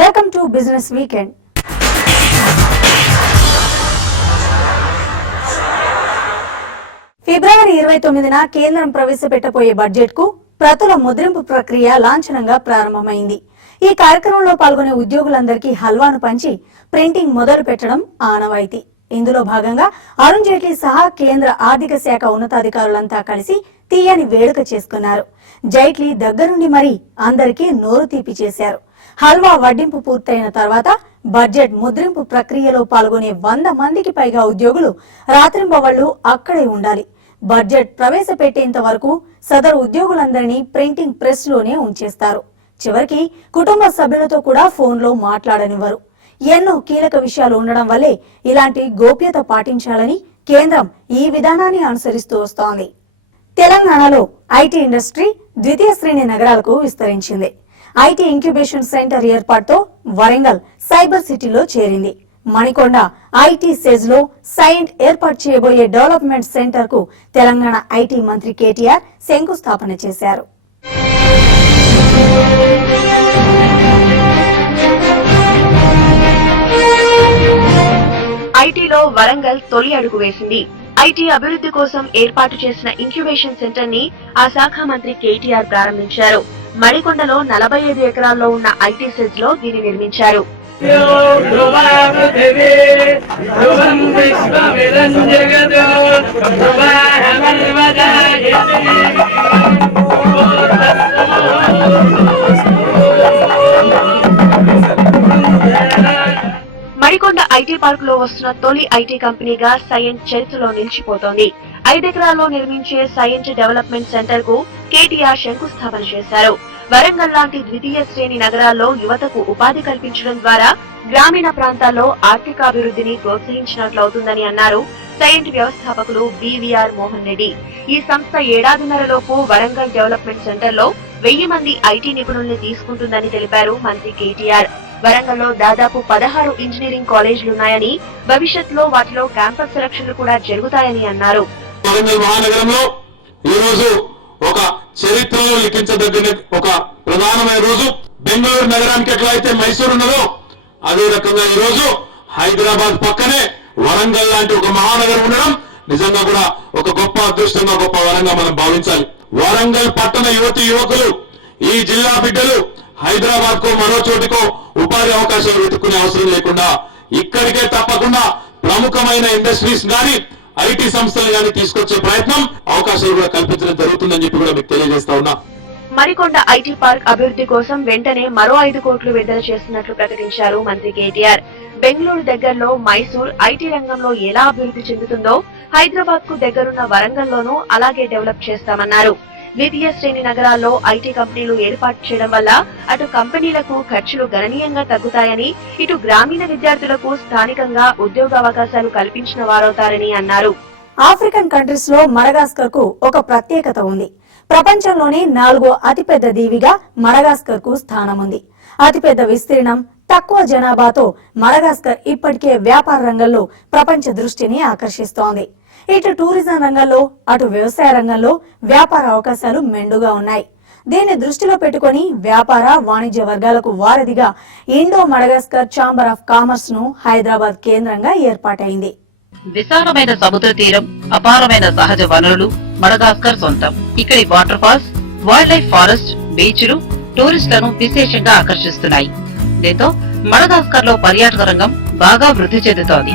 Welcome to business weekend. ఫిబ్రవరి 29న కేంద్రం ప్రవేశపెట్టబోయే బడ్జెట్ కు ప్రతుల ముద్రింపు ప్రక్రియ లాంఛనంగా ప్రారంభమైంది. ఈ కార్యక్రమంలో పాల్గొనే ఉద్యోగులందరికీ హల్వాను పంచి ప్రింటింగ్ మొదలు పెట్టడం ఆనవాయితీ. ఇందులో భాగంగా అరుణ్ జైట్లీ సహా కేంద్ర ఆర్థిక శాఖ ఉన్నతాధికారులంతా కలిసి తీయని వేడుక చేసుకున్నారు. జైట్లీ దగ్గరుండి మరీ అందరికీ నోరు తీపి చేశారు. హల్వా వడ్డింపు పూర్తయిన తర్వాత బడ్జెట్ ముద్రింపు ప్రక్రియలో పాల్గొనే 100 మందికి పైగా ఉద్యోగులు రాత్రింబవళ్లు అక్కడే ఉండాలి. బడ్జెట్ ప్రవేశపెట్టేంత వరకు సదరు ఉద్యోగులందరినీ ప్రింటింగ్ ప్రెస్ లోనే ఉంచేస్తారు. చివరికి కుటుంబ సభ్యులతో కూడా ఫోన్లో మాట్లాడనివ్వరు. ఎన్నో కీలక విషయాలు ఉండడం వల్లే ఇలాంటి గోప్యత పాటించాలని కేంద్రం ఈ విధానాన్ని అనుసరిస్తూ వస్తోంది. తెలంగాణలో ఐటీ ఇండస్ట్రీ ద్వితీయ శ్రేణి నగరాలకు విస్తరించింది. ఐటీ ఇంక్యుబేషన్ సెంటర్ ఏర్పాటుతో వరంగల్ సైబర్ సిటీలో చేరింది. మణికొండ ఐటీ సెజ్ లో సైంట్ ఏర్పాటు చేయబోయే డెవలప్మెంట్ సెంటర్ కు తెలంగాణ ఐటీ మంత్రి కేటీఆర్ శంకుస్థాపన చేశారు. ఐటీలో వరంగల్ తొలి అడుగు వేసింది. ఐటీ అభివృద్ధి కోసం ఏర్పాటు చేసిన ఇంక్యుబేషన్ సెంటర్ ని ఆ శాఖ మంత్రి కేటీఆర్ ప్రారంభించారు. మణికొండలో 45 ఎకరాల్లో ఉన్న ఐటీ సెజ్ లో దీన్ని నిర్మించారు. మణికొండ ఐటీ పార్క్ లో వస్తున్న తొలి ఐటీ కంపెనీగా సైంట్ చరిత్రలో నిలిచిపోతోంది. 5 ఎకరాల్లో నిర్మించే సైంట్ డెవలప్మెంట్ సెంటర్ కు కేటీఆర్ శంకుస్థాపన చేశారు. వరంగల్ లాంటి ద్వితీయ శ్రేణి నగరాల్లో యువతకు ఉపాధి కల్పించడం ద్వారా గ్రామీణ ప్రాంతాల్లో ఆర్థికాభివృద్ధిని ప్రోత్సహించినట్లవుతుందని అన్నారు సైంట్ వ్యవస్థాపకులు బీవీఆర్ మోహన్ రెడ్డి. ఈ సంస్థ ఏడాదిన్నరలోపు వరంగల్ డెవలప్మెంట్ సెంటర్ లో 1000 మంది ఐటీ నిపుణుల్ని తీసుకుంటుందని తెలిపారు మంత్రి కేటీఆర్. వరంగల్లో దాదాపు 16 ఇంజనీరింగ్ కాలేజీలున్నాయని, భవిష్యత్తులో వాటిలో క్యాంపస్ సెలక్షన్లు కూడా జరుగుతాయని అన్నారు. వరంగల్ మహానగరంలో ఈ రోజు ఒక చరిత్రలో లిఖించదగిన ఒక ప్రధానమైన రోజు. బెంగళూరు నగరానికి ఎట్లా అయితే మైసూరు ఉన్నదో అదే రకంగా ఈ రోజు హైదరాబాద్ పక్కనే వరంగల్ లాంటి ఒక మహానగరం ఉండడం నిజంగా కూడా ఒక గొప్ప అదృష్టంగా, గొప్ప వరంగా మనం భావించాలి. వరంగల్ పట్టణ యువతి యువకులు, ఈ జిల్లా బిడ్డలు హైదరాబాద్ కో మరో చోటికో ఉపాధి అవకాశాలు వెతుక్కునే అవసరం లేకుండా ఇక్కడికే తప్పకుండా ప్రముఖమైన ఇండస్ట్రీస్ గాని ఐటీ సంస్థలు గాని తీసుకొచ్చే ప్రయత్నం, అవకాశాలు కూడా కల్పించడం జరుగుతుందని చెప్పి కూడా మీకు తెలియజేస్తా ఉన్నా. మణికొండ ఐటీ పార్క్ అభివృద్ధి కోసం వెంటనే మరో 5 కోట్లు విడుదల చేస్తున్నట్లు ప్రకటించారు మంత్రి కేటీఆర్. బెంగళూరు దగ్గరలో మైసూర్ ఐటీ రంగంలో ఎలా అభివృద్ధి చెందుతుందో హైదరాబాద్ కు దగ్గరున్న వరంగల్లోనూ అలాగే డెవలప్ చేస్తామన్నారు. ద్వితీయ శ్రేణి నగరాల్లో ఐటీ కంపెనీలు ఏర్పాటు చేయడం వల్ల అటు కంపెనీలకు ఖర్చులు గణనీయంగా తగ్గుతాయని, ఇటు గ్రామీణ విద్యార్థులకు స్థానికంగా ఉద్యోగావకాశాలు కల్పించిన వారవుతారని అన్నారు. ఆఫ్రికన్ కంట్రీస్ లో మడగాస్కర్ కు ఒక ప్రత్యేకత ఉంది. ప్రపంచంలోనే 4వ అతిపెద్ద దీవిగా మడగాస్కర్ కు స్థానం ఉంది. అతిపెద్ద విస్తీర్ణం, తక్కువ జనాభాతో మడగాస్కర్ ఇప్పటికే వ్యాపార రంగంలో ప్రపంచ దృష్టిని ఆకర్షిస్తోంది. ఇటు టూరిజం రంగంలో, అటు వ్యవసాయ రంగంలో వ్యాపార అవకాశాలు మెండుగా ఉన్నాయి. దీన్ని దృష్టిలో పెట్టుకుని వ్యాపార వాణిజ్య వర్గాలకు వారధిగా Indo Madagascar chamber of commerce ను హైదరాబాద్ కేంద్రంగా ఏర్పాటైంది. విశాలమైన సముద్ర తీరం, అపారమైన సహజ వనరులు మడగాస్కర్ సొంతం. ఇక్కడి water falls, wild life forest, బీచ్లు టూరిస్టులను విశేషంగా ఆకర్షిస్తున్నాయి. దీంతో మడగాస్కర్ లో పర్యాటక రంగం బాగా వృద్ధి చెందుతోంది.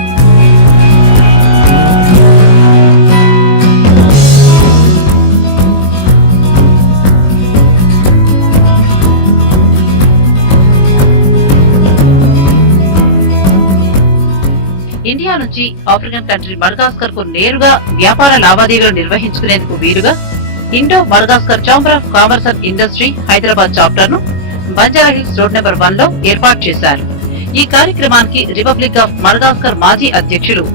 ఇండియా నుంచి ఆఫ్రికన్ కంట్రీ మడగాస్కర్ కు నేరుగా వ్యాపార లావాదేవీలు నిర్వహించుకునేందుకు వీలుగా Indo Madagascar chamber of commerce and industry Hyderabad chapter ను బంజారాహిల్స్ రోడ్ నెంబర్ 1 లో ఏర్పాటు చేశారు. ఈ కార్యక్రమానికి రిపబ్లిక్ ఆఫ్ మడగాస్కర్ మాజీ అధ్యక్షులు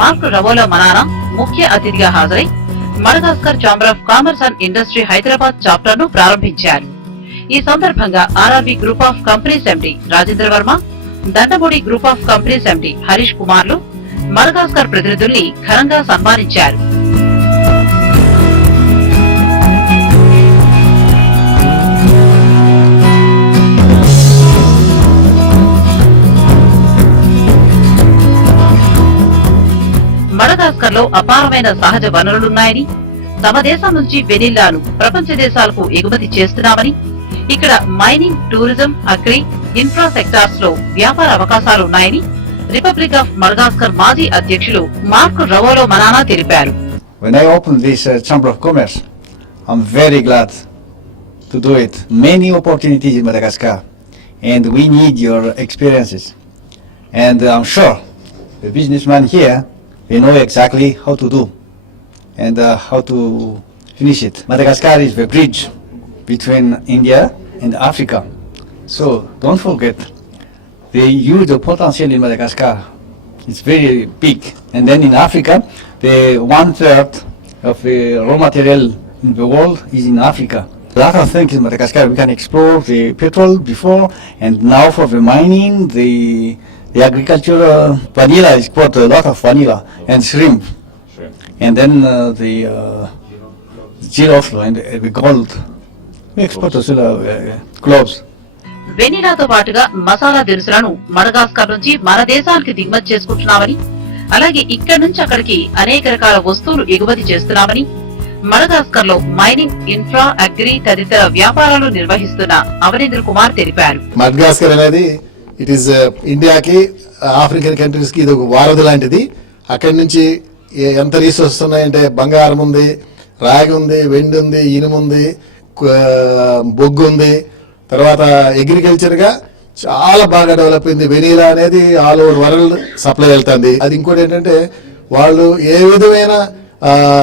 మార్క్ రవోలా మనానా ముఖ్య అతిథిగా హాజరై Madagascar chamber of commerce and industry Hyderabad chapter ను ప్రారంభించారు. ఈ సందర్భంగా RRB group of companies MD Rajendra Varma, Dandamudi group of companies MD Harish కుమార్లు మడగాస్కర్ ప్రతినిధుల్ని ఘనంగా సన్మానించారు. మడగాస్కర్ లో అపారమైన సహజ వనరులున్నాయని, తమ దేశం నుంచి వెనిల్లాను ప్రపంచ దేశాలకు ఎగుమతి చేస్తున్నామని, ఇక్కడ mining, tourism, agri, infra sectors లో వ్యాపార అవకాశాలున్నాయని రిపబ్లిక్ ఆఫ్ మడగాస్కర్ మాజీ అధ్యక్షులు మార్క్ రవోలో మనానా తెలిపారు. When I opened this Chamber of Commerce, I'm very glad to do it. Many opportunities in Madagascar, and we need your experiences. And I'm sure the businessmen here, they know exactly how to do and how to finish it. Madagascar is the bridge between India and Africa. So don't forget the huge potential in Madagascar. It's very big. And then in Africa, the 1/3 of the raw material in the world is in Africa. A lot of things in Madagascar. We can explore the petrol before, and now for the mining, the agriculture, vanilla, export a lot of vanilla and shrimp. And then the giraffe and the gold. We export also clothes. వెనిలాతో పాటుగా masala దినుసులను Madagascar నుంచి మన దేశానికి దిగుమతి చేసుకుంటున్నామని, అలాగే ఇక్కడి నుంచి అక్కడికి అనేక రకాల వస్తువులు ఎగుమతి చేస్తున్నామని మడగాస్కర్ లో మైనింగ్, ఇన్ఫ్రా, అగ్రి తదితర వ్యాపారాలు నిర్వహిస్తున్న అవనేంద్ర కుమార్ తెలిపారు. మడగాస్కర్ అనేది ఇట్ ఈస్ ఇండియాకి, ఆఫ్రికన్ కంట్రీస్ కి ఇది ఒక వారధి లాంటిది. అక్కడి నుంచి ఎంత రీసోర్సెస్ ఉన్నాయంటే బంగారం ఉంది, రాగి ఉంది, వెండి ఉంది, ఇనుము ఉంది, బొగ్గు ఉంది. తర్వాత అగ్రికల్చర్ గా చాలా బాగా డెవలప్ అయింది. వెనీలా అనేది ఆల్ ఓవర్ వరల్డ్ సప్లై వెళ్తుంది. అది ఇంకోటి ఏంటంటే వాళ్ళు ఏ విధమైన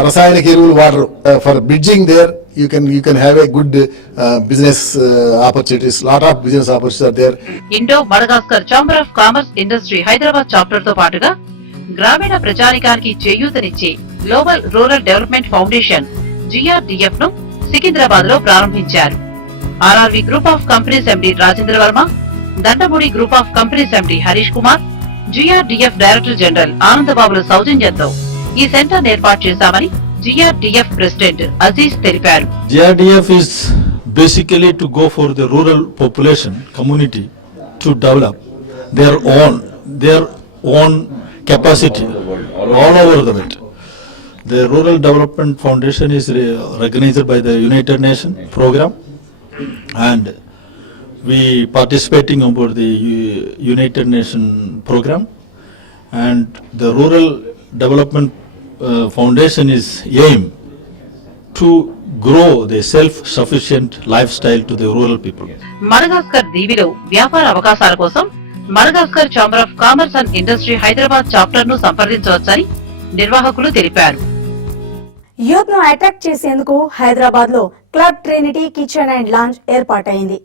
రసాయనిక ఎరువులు వాడరు. For bridging there you can have a good business opportunities. Lot of business opportunities are there. Indo Madagascar chamber of commerce industry Hyderabad chapter తో పాటుగా గ్రామీణ ప్రజానికానికి చేయూతనిచ్చే global rural development foundation GRDF ను సికింద్రాబాద్ లో ప్రారంభించారు. RRV group of companies MD Rajendra Varma, Dandamudi group of companies MD Harish Kumar, GRDF director general ఆనందబాబుల సౌజన్యంతో ఈ సెంటర్ ఏర్పాటు చేశామని GRDF ప్రెసిడెంట్ అజీజ్ తెలిపారు. GRDF is basically to go for the rural population community to develop their own capacity all over the world. The Rural Development Foundation is recognized by the United Nations program, and we participating about the United Nations program, and the Rural Development Foundation is aim to grow the self-sufficient lifestyle to the rural people. Madagascar దీవిలో వ్యాపార అవకాశాల కోసం Madagascar chamber of commerce and industry Hyderabad chapter ను సంప్రదించవచ్చని నిర్వాహకులు తెలిపారు. Youth ను attract చేసేందుకు హైదరాబాద్ లో club Trinity kitchen and lounge ఏర్పాటైంది.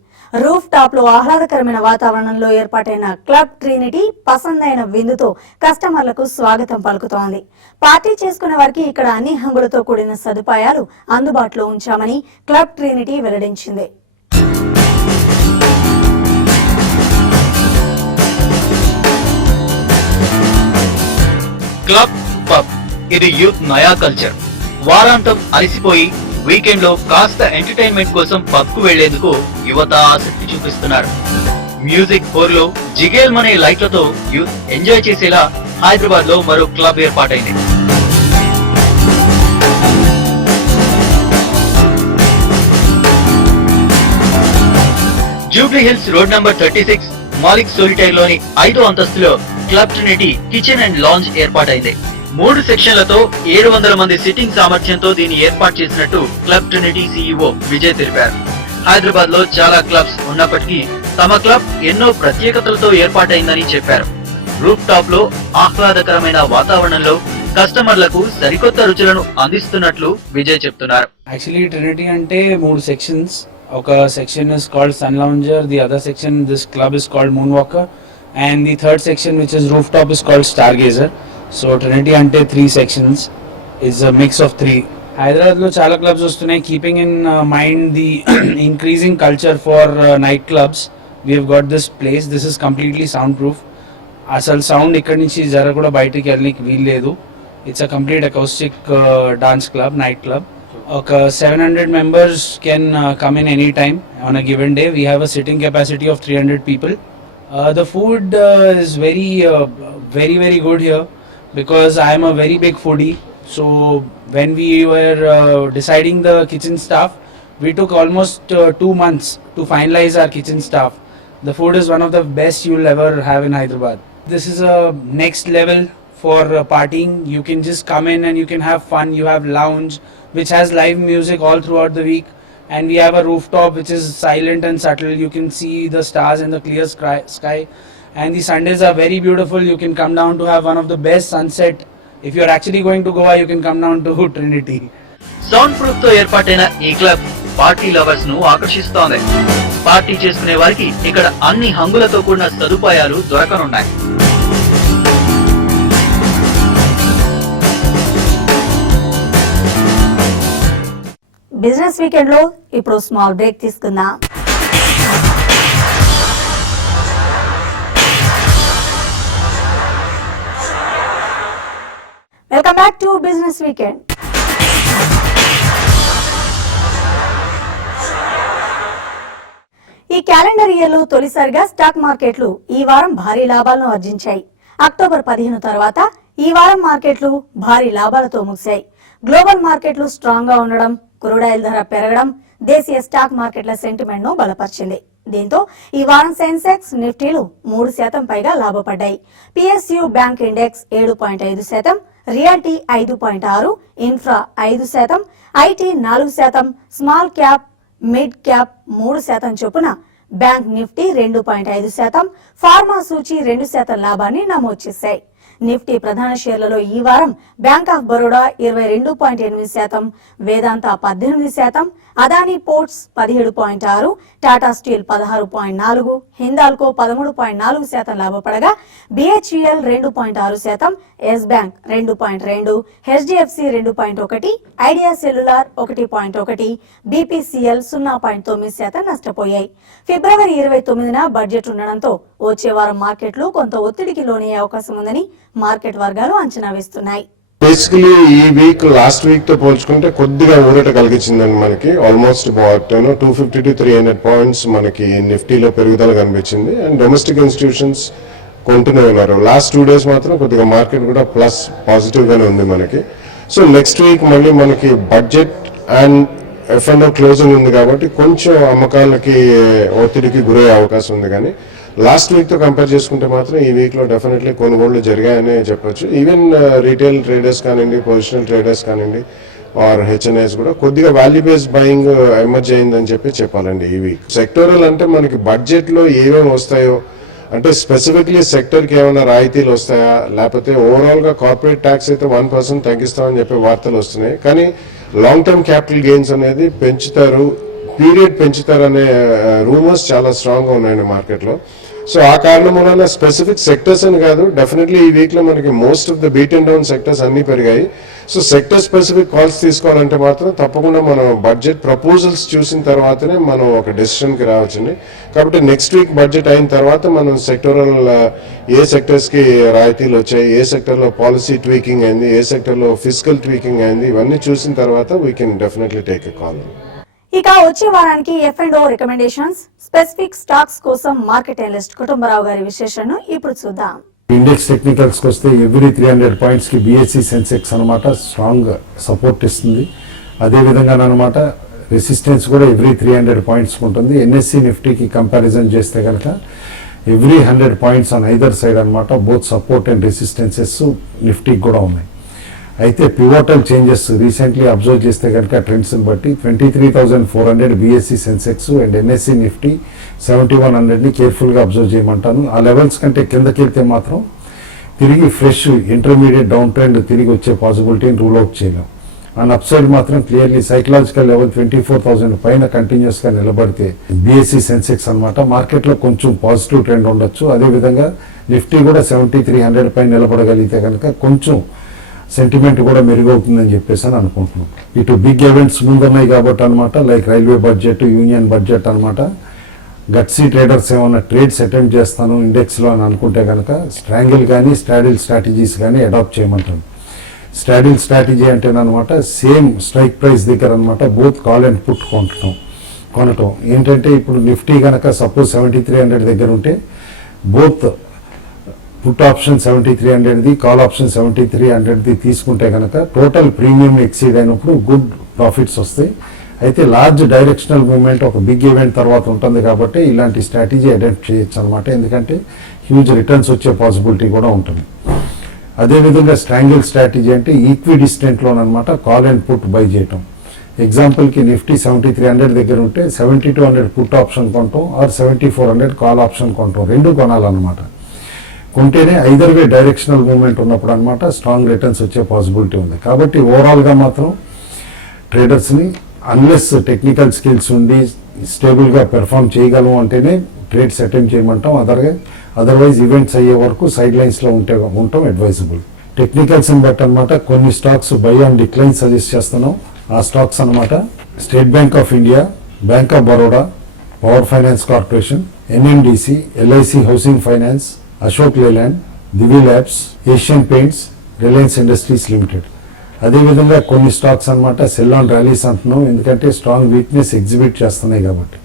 రూఫ్ టాప్ లో ఆహ్లాదకరమైన వాతావరణంలో ఏర్పాటైన క్లబ్ ట్రినిటీ పసందైన విందుతో కస్టమర్లకు స్వాగతం పలుకుతోంది. పార్టీ చేసుకునే వారికి ఇక్కడ అన్ని హంగులతో కూడిన సదుపాయాలు అందుబాటులో ఉంచామని క్లబ్ ట్రినిటీ వెల్లడించింది. క్లబ్ పబ్ ఇది యూత్ నయా కల్చర్. వారాంతం అలసిపోయి వీకెండ్ లో కాస్త ఎంటర్టైన్మెంట్ కోసం పబ్ కు వెళ్లేందుకు యువత ఆసక్తి చూపిస్తున్నారు. మ్యూజిక్ హోర్లో జిగేల్మనే లైట్లతో యూత్ ఎంజాయ్ చేసేలా హైదరాబాద్ లో మరో క్లబ్ ఏర్పాటైంది. Jubilee Hills road number 36 Malik solitaire లోని 5వ అంతస్తులో club Trinity kitchen and lounge ఏర్పాటైంది. 3 సెక్షన్లతో 700 మంది సిట్టింగ్ సామర్థ్యంతో దీన్ని ఏర్పాటు చేసినట్టు క్లబ్ ట్రినిటీ CEO విజయ్ తెలిపారు. హైదరాబాద్ లో చాలా క్లబ్స్ ఉన్నప్పటికీ తమ క్లబ్ ఎన్నో ప్రత్యేకతలతో ఏర్పాటైందని చెప్పారు. రూఫ్ టాప్ లో ఆహ్లాదకరమైన వాతావరణంలో కస్టమర్లకు సరికొత్త రుచులను అందిస్తున్నట్లు విజయ్ చెప్తున్నారు. యాక్చువల్లీ ట్రినిటీ అంటే 3 సెక్షన్స్. ఒక section is called sun lounger, the other section this club is called moon walker, and the third section which is roof top is called star gazer. So Trinity అంటే 3 sections, it's a mix of 3. Hyderabad లో చాలా clubs వస్తున్నాయి. Keeping in mind the increasing culture for night clubs, we have got this place. This is completely sound proof. అసలు sound ఇక్కడి నుంచి జర కూడా బయటికి వెళ్ళడానికి వీల్లేదు. It's a complete acoustic dance club, night club. ఒక 700 members can come in any time on a given day. We have a sitting capacity of 300 people. The food is very good here. because I am a very big foodie. So when we were deciding the kitchen staff, we took almost 2 months to finalize our kitchen staff. The food is one of the best you'll ever have in Hyderabad. This is a next level for partying. You can just come in and you can have fun. You have lounge which has live music all throughout the week, and we have a rooftop which is silent and subtle. You can see the stars in the clear sky, and the Sundays are very beautiful. You can come down to have one of the best sunset. If you are actually going to Goa, you can come down to Trinity. Sound proof తో ఏర్పాటైన ఈ club party lovers ను ఆకర్షిస్తోంది. Party చేసుకునే వారికి ఇక్కడ అన్ని హంగులతో కూడిన సదుపాయాలు దొరకనున్నాయి. బిజినెస్ వీకెండ్ లో ఇప్పుడు స్మాల్ బ్రేక్ తీసుకుందాం. Welcome back to business weekend. ఈ క్యాలెండర్ ఇయర్ లో తొలిసారిగా స్టాక్ మార్కెట్లు ఈ వారం భారీ లాభాలను ఆర్జించాయి. అక్టోబర్ 15 తర్వాత ఈ వారం మార్కెట్లు భారీ లాభాలతో ముగిశాయి. గ్లోబల్ మార్కెట్లు స్ట్రాంగ్ గా ఉండడం, క్రూడాయిల్ ధర పెరగడం దేశీయ స్టాక్ మార్కెట్ల సెంటిమెంట్ ను బలపరిచింది. దీంతో ఈ వారం సెన్సెక్స్, నిఫ్టీలు 3% పైగా లాభపడ్డాయి. PSU bank index 7.5%, realty 5.6%, infra 5%, IT 4%, small cap, mid cap 3% చొప్పున బ్యాంక్ నిఫ్టీ 2.5%, ఫార్మా సూచీ 2% లాభాన్ని నమోదు చేశాయి. నిఫ్టీ ప్రధాన షేర్లలో ఈ వారం bank of Baroda 22.8%, Vedanta 18%, Adani ports 17.6%, Tata steel 16.4%, Hindalco 13.4% లాభపడగా BHEL 2.6%, yes bank 2.2%, HDFC 2.1%, Idea cellular 1.1%, BPCL 0.9% నష్టపోయాయి. ఫిబ్రవరి 29న బడ్జెట్ ఉండడంతో వచ్చే వారం మార్కెట్లు కొంత ఒత్తిడికి లోనయ్యే అవకాశం ఉందని మార్కెట్ వర్గాలు అంచనా వేస్తున్నాయి. బేసికలీ ఈ వీక్ లాస్ట్ వీక్ తో పోల్చుకుంటే కొద్దిగా ఊరట కలిగించిందండి. మనకి ఆల్మోస్ట్ అబౌట్ 250 to 300 పాయింట్స్ మనకి నిఫ్టీలో పెరుగుదల కనిపించింది. అండ్ డొమెస్టిక్ ఇన్స్టిట్యూషన్స్ కొంటూనే ఉన్నారు. లాస్ట్ 2 days మాత్రం కొద్దిగా మార్కెట్ కూడా ప్లస్ పాజిటివ్ గానే ఉంది మనకి. సో నెక్స్ట్ వీక్ మళ్ళీ మనకి బడ్జెట్ అండ్ F&O క్లోజింగ్ ఉంది కాబట్టి కొంచెం అమ్మకాలకి ఒత్తిడికి గురయ్యే అవకాశం ఉంది. కానీ లాస్ట్ వీక్ తో కంపేర్ చేసుకుంటే మాత్రం ఈ వీక్ లో డెఫినెట్లీ కొనుగోళ్లు జరిగాయనే చెప్పొచ్చు. ఈవెన్ రీటైల్ ట్రేడర్స్ కానివ్వండి, పొజిషనల్ ట్రేడర్స్ కానివ్వండి, ఆర్ హెచ్ఎన్ఐస్ కూడా కొద్దిగా వాల్యూ బేస్డ్ బయింగ్ ఎమర్జ్ అయిందని చెప్పాలండి ఈ వీక్. సెక్టోరల్ అంటే మనకి బడ్జెట్ లో ఏమేమి వస్తాయో, అంటే స్పెసిఫిక్లీ సెక్టర్ కి ఏమైనా రాయితీలు వస్తాయా, లేకపోతే ఓవరాల్ గా కార్పొరేట్ ట్యాక్స్ అయితే 1% తగ్గిస్తామని చెప్పి వార్తలు వస్తున్నాయి. కానీ లాంగ్ టర్మ్ క్యాపిటల్ గెయిన్స్ అనేది పెంచుతారు, పీరియడ్ పెంచుతారనే రూమర్స్ చాలా స్ట్రాంగ్ గా ఉన్నాయండి మార్కెట్ లో. సో ఆ కారణం వలన స్పెసిఫిక్ సెక్టర్స్ అని కాదు, డెఫినెట్లీ ఈ వీక్ లో మనకి most of the beat and down sectors అన్ని పెరిగాయి. సో సెక్టర్ స్పెసిఫిక్ కాల్స్ తీసుకోవాలంటే మాత్రం తప్పకుండా మనం బడ్జెట్ ప్రపోజల్స్ చూసిన తర్వాతనే మనం ఒక డెసిషన్ కి రావచ్చండి. కాబట్టి నెక్స్ట్ వీక్ బడ్జెట్ అయిన తర్వాత మనం సెక్టోరల్ ఏ సెక్టర్స్ కి రాయితీలు వచ్చాయి, ఏ సెక్టర్ లో పాలసీ ట్వీకింగ్ అయింది, ఏ సెక్టర్ లో ఫిజికల్ ట్వీకింగ్ అయింది, ఇవన్నీ చూసిన తర్వాత we can definitely take a call. ఇక వచ్చే వారానికి F&O రికమెండేషన్స్, స్పెసిఫిక్ స్టాక్స్ కోసం మార్కెట్ అనలిస్ట్ కుటుంబరావు గారి విశ్లేషణను ఇప్పుడు చూద్దాం. ఇండెక్స్ టెక్నికల్స్ కి వస్తే ఎవ్రీ 300 పాయింట్స్ కి బిఎస్సి సెన్సెక్స్ అనమాట స్ట్రాంగ్ సపోర్ట్ ఇస్తుంది. అదే విధంగా అనమాట రెసిస్టెన్స్ కూడా ఎవ్రీ 300 పాయింట్స్ ఉంటుంది. ఎన్ఎస్సి నిఫ్టీకి కంపారిజన్ చేస్తే కనుక every 100 points on either side అనమాట బోత్ సపోర్ట్ అండ్ రెసిస్టెన్సెస్ నిఫ్టీకి కూడా ఉన్నాయి. అయితే పివోటల్ చేంజెస్ రీసెంట్లీ అబ్జర్వ్ చేస్తే కనుక ట్రెండ్స్ బట్టి 23,400 BSE Sensex and NSE Nifty 7100ని కేర్ఫుల్గా అబ్జర్వ్ చేయమంటాను. ఆ లెవెల్స్ కంటే కిందకి వెళ్తే మాత్రం తిరిగి ఫ్రెష్ ఇంటర్మీడియట్ డౌన్ ట్రెండ్ తిరిగి వచ్చే పాసిబిలిటీని రూల్ అవుట్ చేయలేం. అండ్ అప్ సైడ్ మాత్రం క్లియర్లీ సైకలాజికల్ లెవెల్ 24,000 పైన కంటిన్యూస్గా నిలబడితే బిఎస్సి సెన్సెక్స్ అనమాట మార్కెట్లో కొంచెం పాజిటివ్ ట్రెండ్ ఉండొచ్చు. అదేవిధంగా నిఫ్టీ కూడా 7300 పైన నిలబడగలిగితే కనుక కొంచెం సెంటిమెంట్ కూడా మెరుగవుతుందని చెప్పేసి అని అనుకుంటున్నాం. ఇటు బిగ్ ఈవెంట్స్ ముందున్నాయి కాబట్టి అనమాట, like railway budget, union budget అనమాట. గట్సీ ట్రేడర్స్ ఏమన్నా ట్రేడ్స్ అటెంప్ట్ చేస్తాను ఇండెక్స్లో అని అనుకుంటే కనుక స్ట్రాంగిల్ కానీ స్ట్రాడిల్ స్ట్రాటజీస్ కానీ అడాప్ట్ చేయమంటాను. స్ట్రాడిల్ స్ట్రాటజీ అంటేనమాట సేమ్ స్ట్రైక్ ప్రైస్ దగ్గర అనమాట బోత్ కాల్ అండ్ పుట్ కొనటం. ఏంటంటే ఇప్పుడు నిఫ్టీ కనుక సపోజ్ 7300 దగ్గర ఉంటే బోత్ పుట్ ఆప్షన్ 7300ది, కాల్ ఆప్షన్ 7300ది తీసుకుంటే కనుక టోటల్ ప్రీమియం ఎక్సీడ్ అయినప్పుడు గుడ్ ప్రాఫిట్స్ వస్తాయి. అయితే లార్జ్ డైరెక్షనల్ మూవ్మెంట్ ఒక బిగ్ ఈవెంట్ తర్వాత ఉంటుంది కాబట్టి ఇలాంటి స్ట్రాటజీ అడాప్ట్ చేయొచ్చు అనమాట. ఎందుకంటే హ్యూజ్ రిటర్న్స్ వచ్చే పాసిబిలిటీ కూడా ఉంటుంది. అదేవిధంగా స్ట్రాంగిల్ స్ట్రాటజీ అంటే ఈక్విడిస్టెంట్లోనమాట కాల్ అండ్ పుట్ బై చేయటం. ఎగ్జాంపుల్కి నిఫ్టీ 7300 దగ్గర ఉంటే 7200 పుట్ ఆప్షన్ కొంటాం ఆర్ 7400 కాల్ ఆప్షన్ కొంటాం, రెండు కొనాలన్నమాట. కొంటేనే ఐదర్ వే డైరెక్షనల్ మూవ్మెంట్ ఉన్నప్పుడు అనమాట స్ట్రాంగ్ రిటర్న్స్ వచ్చే పాసిబిలిటీ ఉంది. కాబట్టి ఓవరాల్గా మాత్రం ట్రేడర్స్ని అన్లెస్ టెక్నికల్ స్కిల్స్ ఉండి స్టేబుల్గా పెర్ఫామ్ చేయగలం అంటేనే ట్రేడ్స్ అటెంప్ట్ చేయమంటాం. అదర్వైజ్ ఈవెంట్స్ అయ్యే వరకు సైడ్ లైన్స్లో ఉంటాం అడ్వైజబుల్. టెక్నికల్స్ని బట్టి అనమాట కొన్ని stocks buy and decline suggest చేస్తున్నాం. ఆ స్టాక్స్ అనమాట state bank of India, bank of Baroda, power finance corporation, NMDC, LIC housing finance, Ashok Leyland, Divi labs, Asian paints, Reliance industries limited. అదేవిధంగా కొన్ని స్టాక్స్ అనమాట సెల్ ఆన్ ర్యాలీస్ అంటున్నాం, ఎందుకంటే స్ట్రాంగ్ వీక్నెస్ ఎగ్జిబిట్ చేస్తున్నాయి కాబట్టి.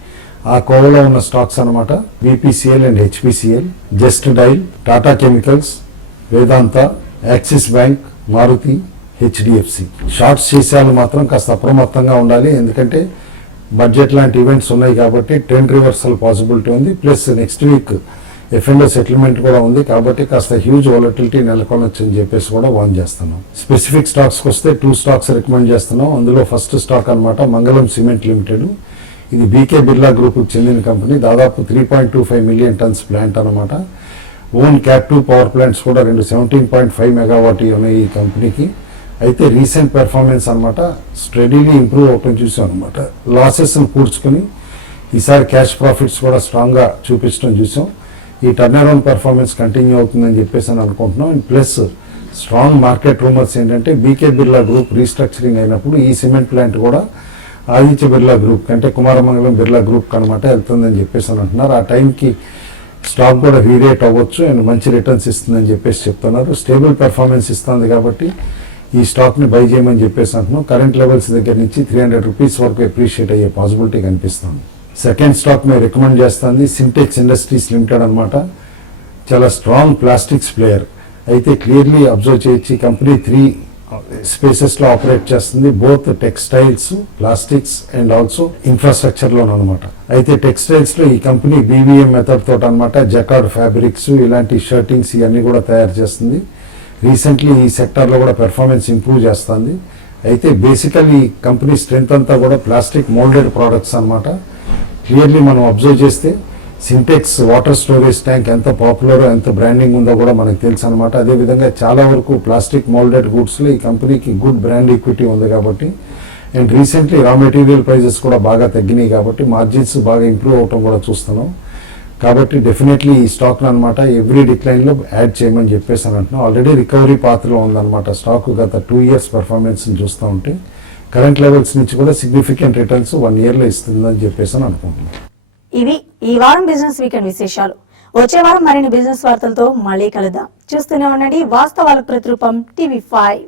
ఆ కోవలో ఉన్న స్టాక్స్ అనమాట BPCL and HPCL, just dial, Tata chemicals, Vedanta, Axis bank, Maruti, HDFC. Shorts చేసేవాళ్ళు మాత్రం కాస్త అప్రమత్తంగా ఉండాలి, ఎందుకంటే బడ్జెట్ లాంటి ఈవెంట్స్ ఉన్నాయి కాబట్టి ట్రెండ్ రివర్సల్ పాసిబిలిటీ ఉంది. Plus next week F&O settlement కూడా ఉంది కాబట్టి కాస్త హ్యూజ్ వాలటిలిటీ నెలకొనొచ్చు అని చెప్పేసి కూడా వార్న్ చేస్తున్నాం. స్పెసిఫిక్ స్టాక్స్కి వస్తే 2 స్టాక్స్ రికమెండ్ చేస్తున్నాం. అందులో ఫస్ట్ స్టాక్ అనమాట మంగళం సిమెంట్ లిమిటెడ్. ఇది BK బిర్లా గ్రూప్కి చెందిన కంపెనీ. దాదాపు 3.25 మిలియన్ టన్స్ ప్లాంట్ అనమాట. ఓన్ క్యాప్ 2 పవర్ ప్లాంట్స్ కూడా 17.5 మెగావాట్ ఉన్నాయి ఈ కంపెనీకి. అయితే రీసెంట్ పెర్ఫార్మెన్స్ అనమాట స్టడీలీ ఇంప్రూవ్ అవటం చూసాం అనమాట. లాసెస్ని పూడ్చుకొని ఈసారి క్యాష్ ప్రాఫిట్స్ కూడా స్ట్రాంగ్గా చూపించడం చూసాం. ఈ టర్న్ అరౌండ్ పెర్ఫార్మెన్స్ కంటిన్యూ అవుతుందని చెప్పేసి అని అనుకుంటున్నాం. And plus strong market rumours ఏంటంటే BK బిర్లా గ్రూప్ రీస్ట్రక్చరింగ్ అయినప్పుడు ఈ సిమెంట్ ప్లాంట్ కూడా ఆదిత్య బిర్లా గ్రూప్ అంటే కుమారమంగళం బిర్లా గ్రూప్ అనమాట వెళ్తుందని చెప్పేసి అని అంటున్నారు. ఆ టైంకి స్టాక్ కూడా రీరేట్ అవ్వచ్చు అండ్ మంచి రిటర్న్స్ ఇస్తుందని చెప్పేసి చెప్తున్నారు. స్టేబుల్ పెర్ఫార్మెన్స్ ఇస్తుంది కాబట్టి ఈ స్టాక్ని బై చేయమని చెప్పేసి అంటున్నాం. కరెంట్ లెవెల్స్ దగ్గర నుంచి 300 రూపీస్ వరకు అప్రిషియేట్ అయ్యే పాసిబిలిటీ కనిపిస్తుంది. సెకండ్ స్టాక్ మేము రికమెండ్ చేస్తుంది సింటెక్స్ ఇండస్ట్రీస్ లిమిటెడ్ అనమాట. చాలా స్ట్రాంగ్ ప్లాస్టిక్స్ ప్లేయర్. అయితే క్లియర్లీ అబ్జర్వ్ చేయొచ్చు ఈ కంపెనీ 3 స్పేసెస్లో ఆపరేట్ చేస్తుంది. Both textiles, plastics and also ఇన్ఫ్రాస్ట్రక్చర్లోనమాట. అయితే టెక్స్టైల్స్లో ఈ కంపెనీ BVM మెథడ్ తోటి అనమాట జకార్డ్ ఫ్యాబ్రిక్స్ ఇలాంటి షర్టింగ్స్ ఇవన్నీ కూడా తయారు చేస్తుంది. రీసెంట్లీ ఈ సెక్టార్లో కూడా పెర్ఫార్మెన్స్ ఇంప్రూవ్ చేస్తుంది. అయితే బేసికల్లీ ఈ కంపెనీ స్ట్రెంత్ అంతా కూడా ప్లాస్టిక్ మోల్డెడ్ ప్రోడక్ట్స్ అనమాట. క్లియర్లీ మనం అబ్జర్వ్ చేస్తే సింటెక్స్ వాటర్ స్టోరేజ్ ట్యాంక్ ఎంత పాపులర్ ఎంత బ్రాండింగ్ ఉందో కూడా మనకు తెలుసు అనమాట. అదేవిధంగా చాలా వరకు ప్లాస్టిక్ మోల్డెడ్ గూడ్స్లో ఈ కంపెనీకి గుడ్ బ్రాండ్ ఈక్విటీ ఉంది కాబట్టి and recently raw material prices కూడా బాగా తగ్గినాయి కాబట్టి మార్జిన్స్ బాగా ఇంప్రూవ్ అవటం కూడా చూస్తున్నాం. కాబట్టి డెఫినెట్లీ ఈ స్టాక్ అనమాట ఎవ్రీ డిక్లైన్లో యాడ్ చేయమని చెప్పేసి అని అంటున్నాం. ఆల్రెడీ రికవరీ పాత్రలో ఉందన్నమాట స్టాక్. గత 2 years పెర్ఫార్మెన్స్ని చూస్తూ ఉంటే కరెంట్ లెవెల్స్ నుంచి కూడా సిగ్నిఫికెంట్ రిటర్న్స్ 1 yearలో ఇస్తుందని చెప్పేసి అని అనుకుంటున్నాం. ఇవి ఈ వారం బిజినెస్ వీకెండ్ విశేషాలు. వచ్చే వారం మరిన్ని బిజినెస్ వార్తలతో మళ్ళీ కలుద్దాం. చూస్తూనే ఉండండి వాస్తవాలకు ప్రతిరూపం TV5.